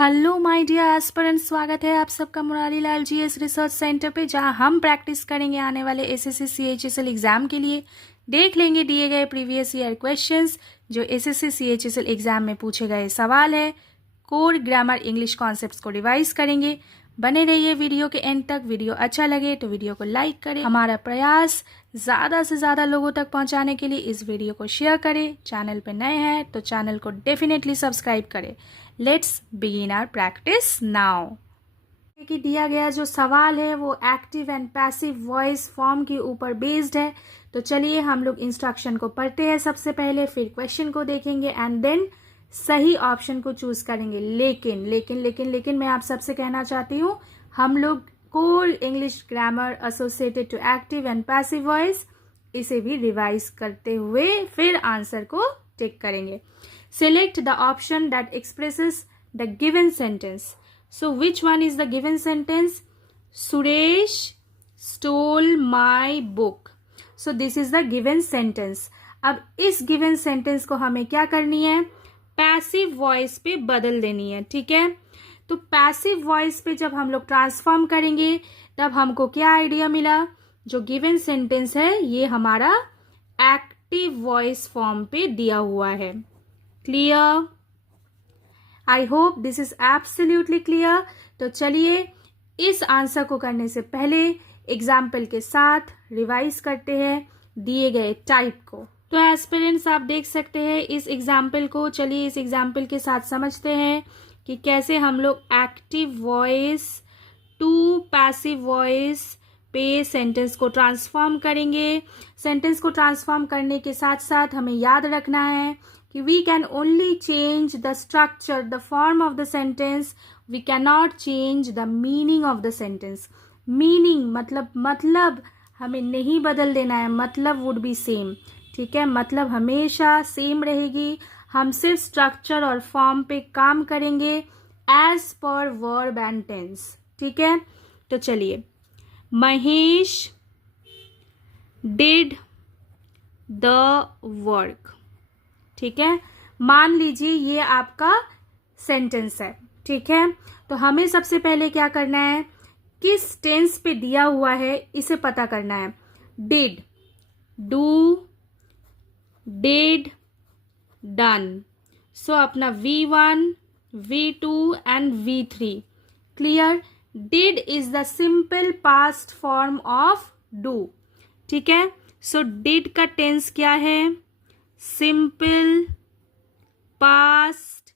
Hello my dear aspirant, स्वागत है आप सबका Murari Lal GS research centre पे, जहां हम प्रैक्टिस करेंगे आने वाले एसएससी सीएचएसएल एग्जाम के लिए। देख लेंगे दिए गए प्रीवियस ईयर क्वेश्चंस जो एसएससी सीएचएसएल एग्जाम में पूछे गए सवाल है। कोर ग्रामर इंग्लिश कॉन्सेप्ट्स को रिवाइज करेंगे। बने रहिए वीडियो के एंड तक। वीडियो अच्छा लगे तो वीडियो को लाइक करें। हमारा प्रयास ज़्यादा से ज़्यादा लोगों तक पहुंचाने के लिए इस वीडियो को शेयर करें। चैनल पे नए हैं तो चैनल को डेफिनेटली सब्सक्राइब करें। Let's begin our practice now. कि दिया गया जो सवाल है वो active and passive voice form के ऊपर बेस्ड है। तो चलिए हम लोग इंस्ट्रक्शन को पढ़ते हैं सबसे पहले, फिर क्वेश्चन को देखेंगे एंड देन सही ऑप्शन को चूज करेंगे। लेकिन लेकिन लेकिन लेकिन मैं आप सबसे कहना चाहती हूँ, हम लोग core English grammar associated to active and passive voice इसे भी रिवाइज करते हुए फिर आंसर को टिक करेंगे। Select the option that expresses the given sentence. So which one is the given sentence? Suresh stole my book. So this is the given sentence. अब इस given sentence को हमें क्या करनी है? पैसिव वॉइस पे बदल देनी है, ठीक है। तो पैसिव वॉइस पे जब हम लोग ट्रांसफॉर्म करेंगे तब हमको क्या आइडिया मिला? जो गिवन सेंटेंस है ये हमारा एक्टिव वॉइस फॉर्म पे दिया हुआ है। Clear? I hope this is absolutely clear. तो चलिए इस आंसर को करने से पहले एग्जाम्पल के साथ रिवाइज करते हैं दिए गए टाइप को। तो एस्पिरेंट्स आप देख सकते हैं इस एग्जाम्पल को। चलिए इस एग्जाम्पल के साथ समझते हैं कि कैसे हम लोग active voice to passive voice पे सेंटेंस को ट्रांसफॉर्म करेंगे। सेंटेंस को ट्रांसफॉर्म करने के साथ साथ हमें याद रखना है कि we can only change the structure, the form of the sentence. We cannot change the meaning of the sentence. Meaning मतलब हमें नहीं बदल देना है। मतलब would be same, ठीक है। मतलब हमेशा सेम रहेगी। हम सिर्फ स्ट्रक्चर और फॉर्म पे काम करेंगे as per verb and tense, ठीक है। तो चलिए, महेश did the work, ठीक है। मान लीजिए ये आपका सेंटेंस है, ठीक है। तो हमें सबसे पहले क्या करना है, किस टेंस पे दिया हुआ है इसे पता करना है। Did, do, did, done. So अपना V1, V2 and V3 clear. Did is the simple past form of do, ठीक है। सो डिड का टेंस क्या है? Simple past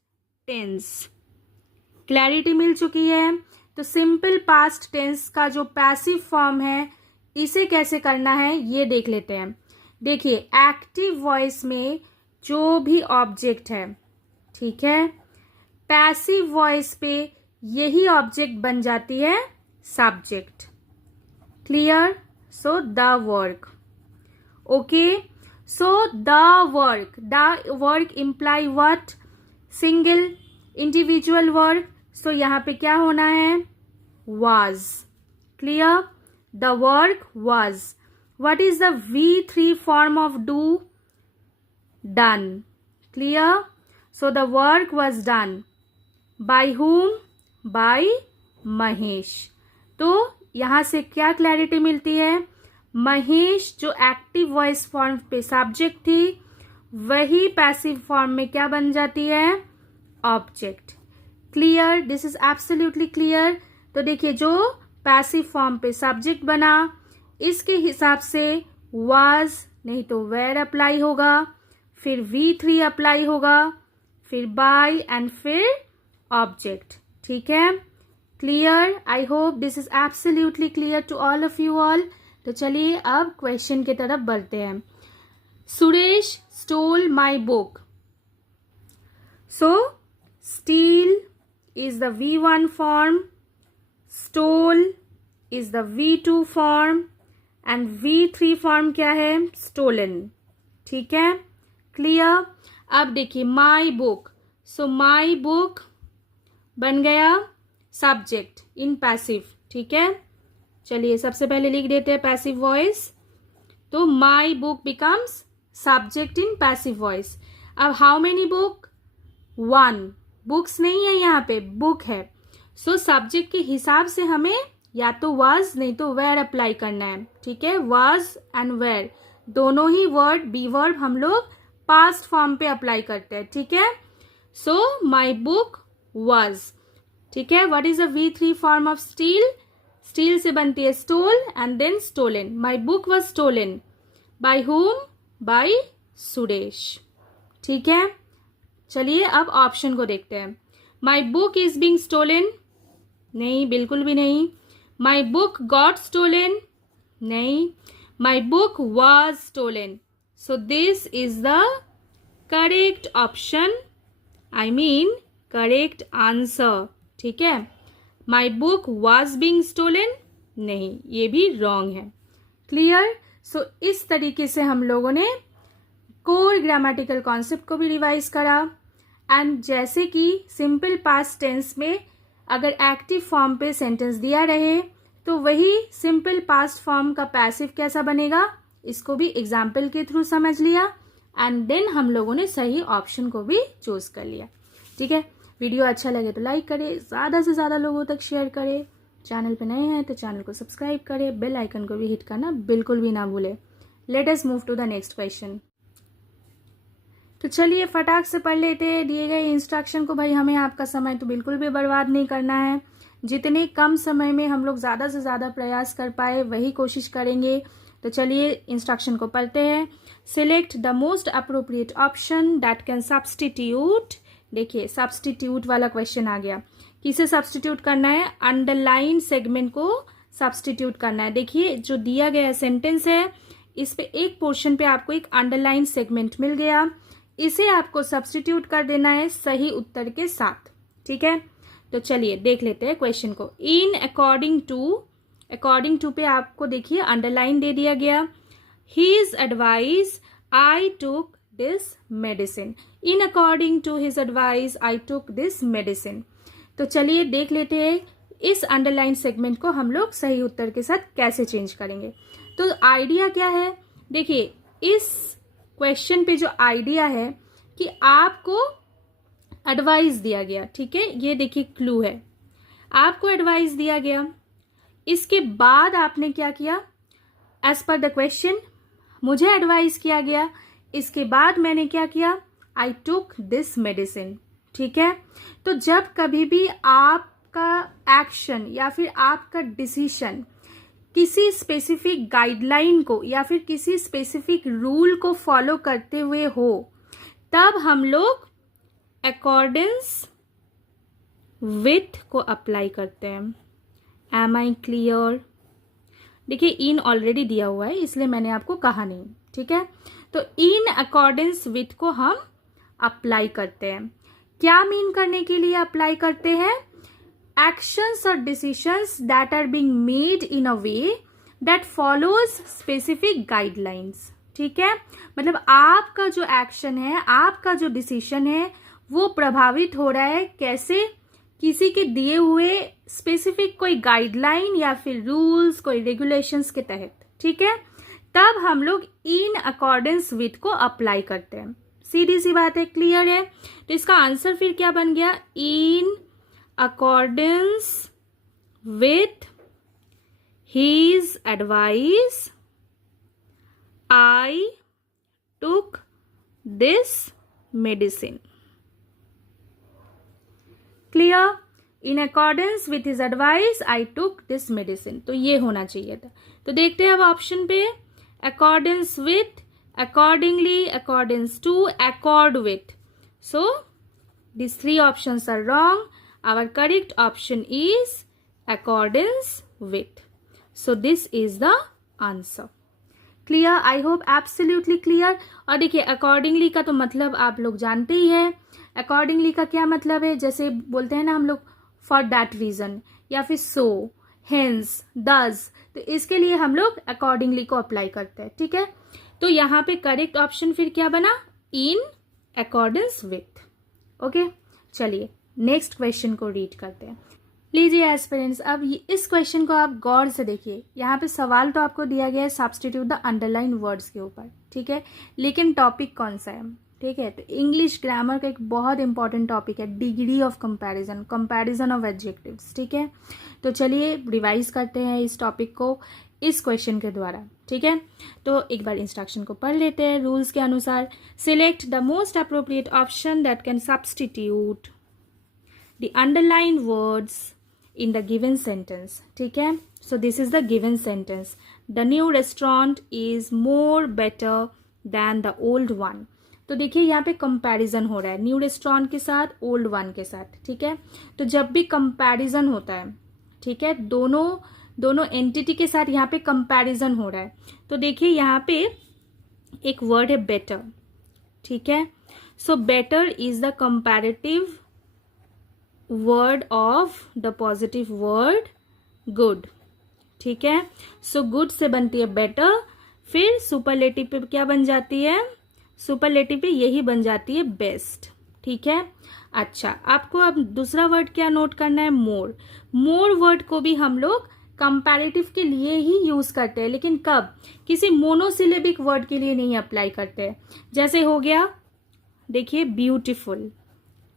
tense. क्लैरिटी मिल चुकी है। तो सिंपल पास्ट टेंस का जो पैसिव फॉर्म है इसे कैसे करना है ये देख लेते हैं। देखिए, एक्टिव वॉइस में जो भी ऑब्जेक्ट है, ठीक है, पैसिव वॉइस पे यही ऑब्जेक्ट बन जाती है subject. Clear? So the work, okay. So the work imply what? Single individual work. So यहाँ पे क्या होना है? Was. Clear? The work was. What is the V3 form of do? Done. Clear? So the work was done. By whom? By Mahesh. तो यहाँ से क्या clarity मिलती है? महेश जो एक्टिव वॉइस फॉर्म पे सब्जेक्ट थी वही पैसिव फॉर्म में क्या बन जाती है? Object. Clear? This is absolutely clear. तो देखिए, जो पैसिव फॉर्म पे सब्जेक्ट बना इसके हिसाब से वाज नहीं तो वेयर अप्लाई होगा, फिर V3 अप्लाई होगा, फिर बाय एंड फिर ऑब्जेक्ट, ठीक है। Clear? I hope this is absolutely clear to all of you all. तो चलिए अब क्वेश्चन की तरफ बढ़ते हैं। Suresh stole my book. So steal is the V1 form, stole is the V2 form and V3 form क्या है? स्टोलन, ठीक है। क्लियर? अब देखिए, माई बुक। सो माई बुक बन गया सब्जेक्ट इन पैसिव, ठीक है। चलिए सबसे पहले लिख देते हैं पैसिव वॉइस। तो my book becomes subject in passive voice. अब हाउ मेनी बुक? 1, बुक्स नहीं है, यहाँ पे बुक है। सो सब्जेक्ट के हिसाब से हमें या तो वाज नहीं तो वेयर अप्लाई करना है, ठीक है। वाज एंड वेयर दोनों ही वर्ड बी वर्ब हम लोग पास्ट फॉर्म पे अप्लाई करते हैं, ठीक है। सो माई बुक वाज, ठीक है। What is a V3 form of steal? Steal से बनती है stole and then stolen. My book was stolen by whom? By Suresh, ठीक है। चलिए अब ऑप्शन को देखते हैं। My book is being stolen, नहीं, बिल्कुल भी नहीं। माई बुक गॉट स्टोलन, नहीं। My book was stolen, so this is the correct option, I mean correct answer, ठीक है। My book was being stolen, नहीं, ये भी रॉन्ग है। क्लियर? सो इस तरीके से हम लोगों ने कोर ग्रामेटिकल कॉन्सेप्ट को भी रिवाइज करा। एंड जैसे कि सिंपल पास्ट टेंस में अगर एक्टिव फॉर्म पे सेंटेंस दिया रहे तो वही सिंपल पास्ट फॉर्म का पैसिव कैसा बनेगा, इसको भी एग्जाम्पल के थ्रू समझ लिया एंड देन हम लोगों ने सही ऑप्शन को भी चूज कर लिया, ठीक है। वीडियो अच्छा लगे तो लाइक करें, ज़्यादा से ज़्यादा लोगों तक शेयर करें। चैनल पे नए हैं तो चैनल को सब्सक्राइब करें, बेल आइकन को भी हिट करना बिल्कुल भी ना भूलें। Let us move to the next question. तो चलिए फटाक से पढ़ लेते हैं दिए गए इंस्ट्रक्शन को। भाई हमें आपका समय तो बिल्कुल भी बर्बाद नहीं करना है। जितने कम समय में हम लोग ज़्यादा से ज़्यादा प्रयास कर पाए वही कोशिश करेंगे। तो चलिए इंस्ट्रक्शन को पढ़ते हैं। Select the most appropriate option that can substitute. देखिए सब्सटीट्यूट वाला क्वेश्चन आ गया। किसे सब्सटीट्यूट करना है? अंडरलाइन सेगमेंट को सब्सटीट्यूट करना है। देखिए जो दिया गया सेंटेंस है इस पे एक पोर्शन पे आपको एक अंडरलाइन सेगमेंट मिल गया, इसे आपको सब्सटीट्यूट कर देना है सही उत्तर के साथ, ठीक है। तो चलिए देख लेते हैं क्वेश्चन को। इन अकॉर्डिंग टू पे आपको देखिए अंडरलाइन दे दिया गया। His advice I took this medicine. In according to his advice I took this medicine. तो चलिए देख लेते हैं इस अंडरलाइन सेगमेंट को हम लोग सही उत्तर के साथ कैसे चेंज करेंगे। तो आइडिया क्या है? देखिए इस क्वेश्चन पे जो आइडिया है कि आपको एडवाइस दिया गया, ठीक है, ये देखिए क्लू है, आपको एडवाइस दिया गया। इसके बाद आपने क्या किया? एज पर द क्वेश्चन मुझे एडवाइस किया गया, इसके बाद मैंने क्या किया? आई टुक दिस मेडिसिन, ठीक है। तो जब कभी भी आपका एक्शन या फिर आपका डिसीजन किसी स्पेसिफिक गाइडलाइन को या फिर किसी स्पेसिफिक रूल को फॉलो करते हुए हो तब हम लोग अकॉर्डेंस विथ को अप्लाई करते हैं। Am I clear? देखिए इन ऑलरेडी दिया हुआ है इसलिए मैंने आपको कहा नहीं, ठीक है। तो इन अकॉर्डेंस विथ को हम अप्लाई करते हैं। क्या मीन करने के लिए अप्लाई करते हैं? एक्शंस और decisions that are being made in a way that follows specific guidelines, ठीक है। मतलब आपका जो एक्शन है, आपका जो डिसीजन है वो प्रभावित हो रहा है कैसे? किसी के दिए हुए स्पेसिफिक कोई गाइडलाइन या फिर रूल्स, कोई रेगुलेशंस के तहत, ठीक है। तब हम लोग इन अकॉर्डेंस विथ को अप्लाई करते हैं। सीधी सी बात है, क्लियर है। तो इसका आंसर फिर क्या बन गया? In accordance with his advice I took this medicine. Clear? In accordance with his advice I took this medicine. तो ये होना चाहिए था। तो देखते हैं अब ऑप्शन पे। Accordance with, accordingly, accordance to, accord with. So these three options are wrong. Our correct option is accordance with. So this is the answer. Clear? I hope absolutely clear. और देखिए accordingly का तो मतलब आप लोग जानते ही है। accordingly का क्या मतलब है? जैसे बोलते हैं ना हम लोग for that reason या फिर so, hence, thus. तो इसके लिए हम लोग accordingly को अप्लाई करते हैं, ठीक है। तो यहाँ पे करेक्ट ऑप्शन फिर क्या बना? In accordance with. ओके चलिए नेक्स्ट क्वेश्चन को रीड करते हैं। लीजिए एस्पिरेंट्स, अब इस क्वेश्चन को आप गौर से देखिए। यहाँ पे सवाल तो आपको दिया गया है सब्स्टिट्यूट द अंडरलाइन वर्ड्स के ऊपर, ठीक है, लेकिन टॉपिक कौन सा है? ठीक है। तो इंग्लिश ग्रामर का एक बहुत इंपॉर्टेंट टॉपिक है degree of comparison, comparison of adjectives. ठीक है, तो चलिए रिवाइज करते हैं इस टॉपिक को इस क्वेश्चन के द्वारा। ठीक है, तो एक बार इंस्ट्रक्शन को पढ़ लेते हैं। रूल्स के अनुसार select the most appropriate option that can substitute the underline words in the given sentence. ठीक है, सो this is the given sentence, the new restaurant is more better than the old one. तो देखिए यहाँ पे comparison हो रहा है new restaurant के साथ ओल्ड वन के साथ। ठीक है, तो जब भी कंपैरिजन होता है, ठीक है, दोनों एंटिटी के साथ यहाँ पे कंपैरिजन हो रहा है, तो देखिए यहाँ पे एक वर्ड है बेटर। ठीक है, so better is the comparative word of the positive word good. ठीक है, सो गुड से बनती है बेटर, फिर सुपरलेटिव पे क्या बन जाती है, सुपरलेटिव पे यही बन जाती है बेस्ट। ठीक है, अच्छा आपको अब दूसरा वर्ड क्या नोट करना है, मोर। मोर वर्ड को भी हम लोग कंपैरेटिव के लिए ही यूज करते हैं, लेकिन कब, किसी मोनोसिलेबिक वर्ड के लिए नहीं अप्लाई करते हैं। जैसे हो गया देखिए ब्यूटीफुल।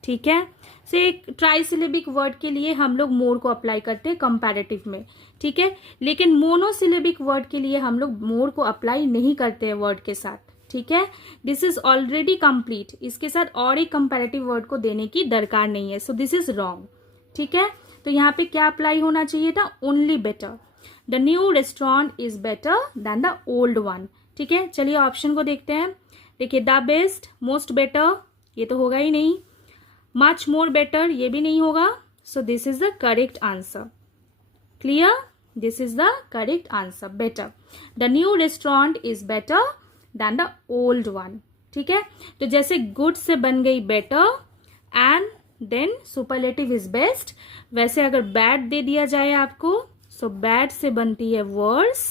ठीक है, से एक ट्राइसिलेबिक वर्ड के लिए हम लोग मोर को अप्लाई करते हैं कंपैरेटिव में। ठीक है, लेकिन मोनोसिलेबिक वर्ड के लिए हम लोग मोर को अप्लाई नहीं करते हैं वर्ड के साथ। ठीक है, दिस इज ऑलरेडी कंप्लीट, इसके साथ और एक कंपैरेटिव वर्ड को देने की दरकार नहीं है, सो दिस इज रॉन्ग। ठीक है, तो यहाँ पे क्या अप्लाई होना चाहिए था, only better, the new restaurant is better than the old one. ठीक है, चलिए ऑप्शन को देखते हैं। देखिए द बेस्ट, मोस्ट बेटर, ये तो होगा ही नहीं, मच मोर बेटर, ये भी नहीं होगा, so this is the correct answer. Clear, this is the correct answer, better, the new restaurant is better than the old one. ठीक है, तो जैसे गुड से बन गई better and then superlative is best, वैसे अगर बैड दे दिया जाए आपको, सो बैड से बनती है worse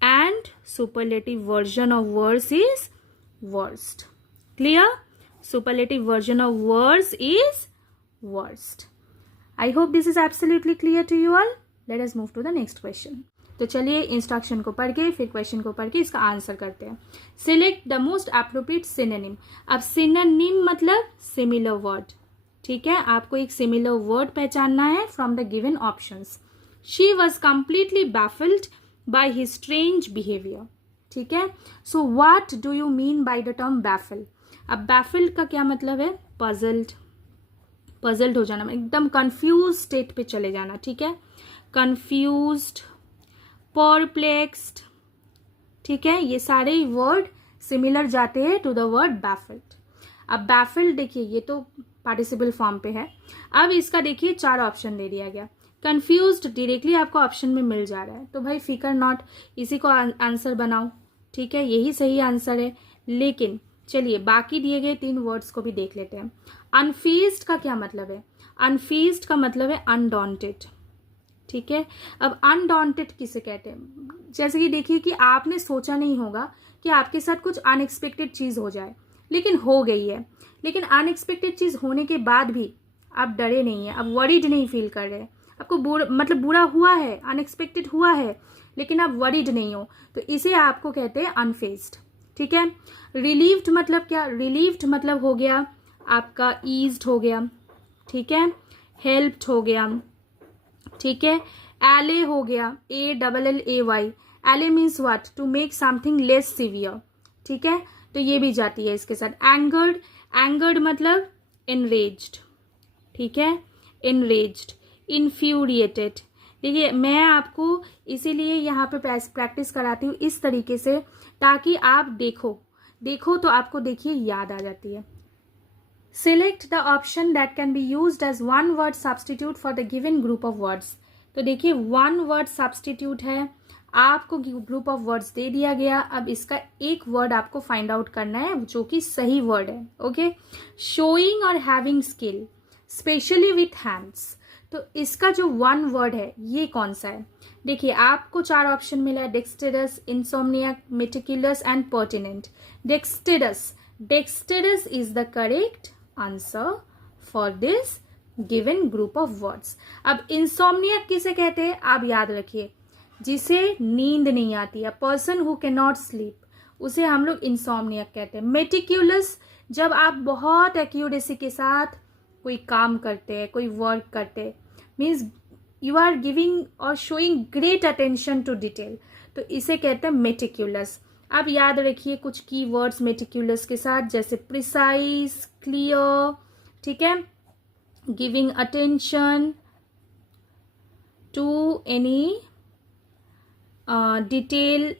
and superlative version of worse is worst. Clear, superlative version of worse is worst. I hope this is absolutely clear to you all. Let us move to the next question. तो चलिए instruction को पढ़ के फिर question को पढ़ के इसका आंसर करते हैं। Select the most appropriate synonym. अब सिनोनिम मतलब सिमिलर वर्ड। ठीक है, आपको एक सिमिलर वर्ड पहचानना है from the given options. She was completely baffled by his strange behaviour. ठीक है, so what do you mean by the term baffle. अब बैफल्ड का क्या मतलब है, पजल्ड, पजल्ड हो जाना, एकदम कंफ्यूज स्टेट पे चले जाना। ठीक है, कंफ्यूज्ड, परप्लेक्स्ड। ठीक है, ये सारे वर्ड सिमिलर जाते हैं टू द वर्ड बैफल्ड। अब बैफल्ड देखिए ये तो पार्टिसिपल फॉर्म पे है। अब इसका देखिए 4 ऑप्शन दे दिया गया। कंफ्यूज्ड डायरेक्टली आपको ऑप्शन में मिल जा रहा है, तो भाई फिकर नॉट, इसी को आंसर बनाओ। ठीक है, यही सही आंसर है। लेकिन चलिए बाकी दिए गए 3 वर्ड्स को भी देख लेते हैं। अनफेज्ड का क्या मतलब है, अनफेज्ड का मतलब है अनडॉन्टेड। ठीक है, अब अनडॉन्टेड किसे कहते हैं, जैसे कि देखिए कि आपने सोचा नहीं होगा कि आपके साथ कुछ अनएक्सपेक्टेड चीज हो जाए, लेकिन हो गई है। लेकिन अनएक्सपेक्टेड चीज होने के बाद भी आप डरे नहीं है, आप वरीड नहीं फील कर रहे, आपको बुरा हुआ है, अनएक्सपेक्टेड हुआ है, लेकिन आप वरीड नहीं हो, तो इसे आपको कहते हैं अनफेज्ड। ठीक है, रिलीव्ड मतलब क्या, रिलीव्ड मतलब हो गया आपका ईज्ड हो गया। ठीक है, हेल्प्ड हो गया। ठीक है, एले हो गया, ALLAY, allay means what, to make something less severe. ठीक है, तो ये भी जाती है इसके साथ। एंगर्ड, एंगर्ड मतलब एनरेज्ड। ठीक है, एनरेज्ड। इन्फ्यूरिएटेड, देखिए मैं आपको इसीलिए यहाँ पे प्रैक्टिस कराती हूँ इस तरीके से, ताकि आप देखो तो आपको देखिए याद आ जाती है। Select the option that can be used as one word substitute for the given group of words. तो देखिए 1 वर्ड सब्सटीट्यूट है, आपको ग्रुप ऑफ वर्ड्स दे दिया गया। अब इसका एक वर्ड आपको फाइंड आउट करना है जो कि सही वर्ड है। ओके, शोइंग और having skill specially with hands, तो इसका जो 1 वर्ड है ये कौन सा है। देखिए आपको 4 ऑप्शन मिला है, dexterous, insomniac, meticulous and pertinent. Dexterous is the correct answer for this given group of words. अब इंसोम्नियाक किसे कहते हैं, आप याद रखिए, जिसे नींद नहीं आती है, person who can not sleep, उसे हम लोग इंसोम्नियक कहते हैं। मेटिक्यूलस, जब आप बहुत एक्यूरेसी के साथ कोई काम करते हैं, कोई वर्क करते हैं, मीन्स यू आर गिविंग और showing great attention to detail, तो इसे कहते हैं मेटिक्यूलस। आप याद रखिए कुछ की वर्ड्स मेटिक्यूलस के साथ, जैसे प्रिसाइज, क्लियर, ठीक है, giving attention to any detail,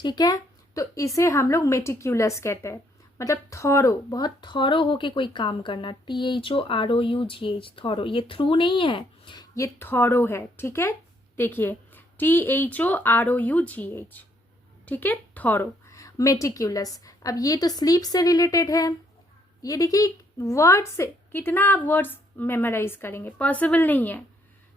ठीक है। तो इसे हम लोग मेटिक्यूलस कहते हैं, मतलब थॉरो, बहुत थॉरो होके कोई काम करना, THOROUGH, थॉरो, ये थ्रू नहीं है, ये थॉरो है, ठीक है। देखिए THOROUGH, ठीक है, थॉरो, मेटिक्यूलस। अब ये तो स्लीप से रिलेटेड है, ये देखिए वर्ड से कितना आप वर्ड्स मेमोराइज करेंगे, पॉसिबल नहीं है,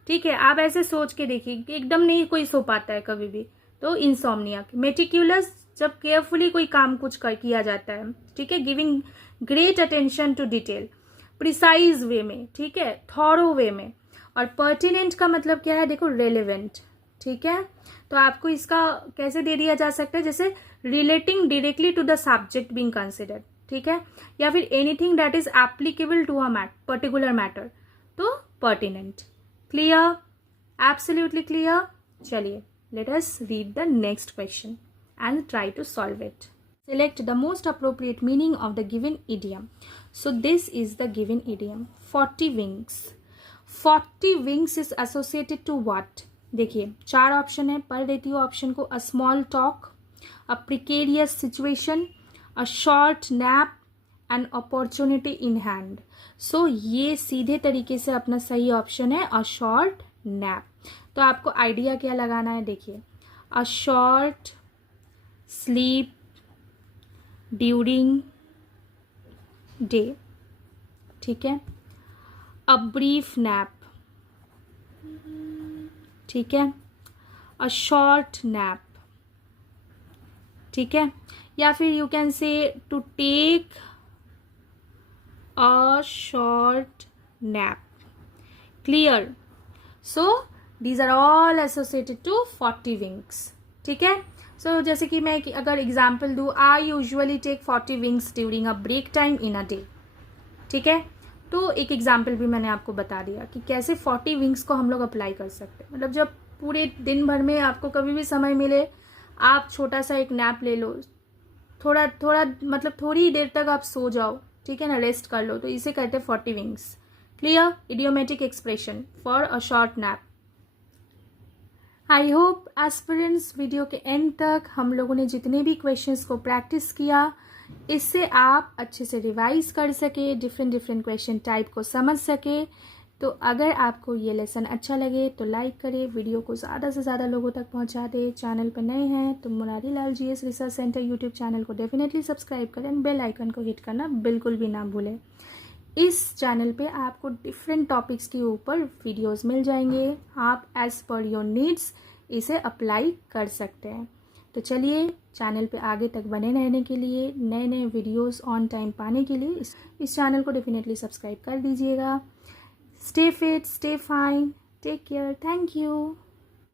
ठीक है। आप ऐसे सोच के देखिए कि एकदम नहीं कोई सो पाता है कभी भी, तो इंसोम्निया। मेटिक्यूलस, जब केयरफुली कोई काम कुछ किया जाता है, ठीक है, giving great attention to detail, precise way में, ठीक है, थॉरो वे में। और पर्टिनेंट का मतलब क्या है, देखो रेलेवेंट, ठीक है। तो आपको इसका कैसे दे दिया जा सकता है, जैसे relating directly to the subject being considered, ठीक है, या फिर anything that is applicable to a particular matter, तो पर्टिनेंट। Clear, absolutely clear. चलिए, let us read the next question and try to solve it. Select the most appropriate meaning of the given idiom. So this is the given idiom, 40 wings. 40 wings is associated to what? देखिए 4 option है, पढ़ देती हूँ option को। A small talk, a precarious situation, a short nap, an opportunity in hand. So ये सीधे तरीके से अपना सही ऑप्शन है, a short nap. तो आपको आइडिया क्या लगाना है, देखिए, a short sleep during day, ठीक है, अ ब्रीफ नैप, ठीक है, अ शॉर्ट नैप, ठीक है, या फिर you can say to take a short nap. Clear? So These are all associated to 40 wings, ठीक है। सो जैसे कि मैं अगर एग्जाम्पल दूँ, I usually take 40 winks during a break time in a day, ठीक है। तो एक एग्जाम्पल भी मैंने आपको बता दिया कि कैसे 40 विंग्स को हम लोग अप्लाई कर सकते हैं। मतलब जब पूरे दिन भर में आपको कभी भी समय मिले, आप छोटा सा एक नैप ले लो, थोड़ा थोड़ा मतलब थोड़ी ही देर तक आप सो जाओ, ठीक है ना, रेस्ट कर लो, तो इसे कहते हैं 40 wings. Clear? Idiomatic expression for a short nap. I hope aspirants video के एंड तक हम लोगों ने जितने भी क्वेश्चंस को प्रैक्टिस किया, इससे आप अच्छे से रिवाइज कर सके, डिफरेंट क्वेश्चन टाइप को समझ सके। तो अगर आपको ये लेसन अच्छा लगे तो लाइक करें, वीडियो को ज़्यादा से ज़्यादा लोगों तक पहुंचा दें। चैनल पर नए हैं तो Murari Lal GS research centre YouTube channel को डेफिनेटली सब्सक्राइब करें, बेल आइकन को हिट करना बिल्कुल भी ना भूलें। इस चैनल पे आपको डिफरेंट टॉपिक्स के ऊपर वीडियोस मिल जाएंगे, आप एज पर योर नीड्स इसे अप्लाई कर सकते हैं। तो चलिए, चैनल पे आगे तक बने रहने के लिए, नए नए वीडियोस ऑन टाइम पाने के लिए इस चैनल को डेफिनेटली सब्सक्राइब कर दीजिएगा। Stay fit, stay fine, take care, thank you.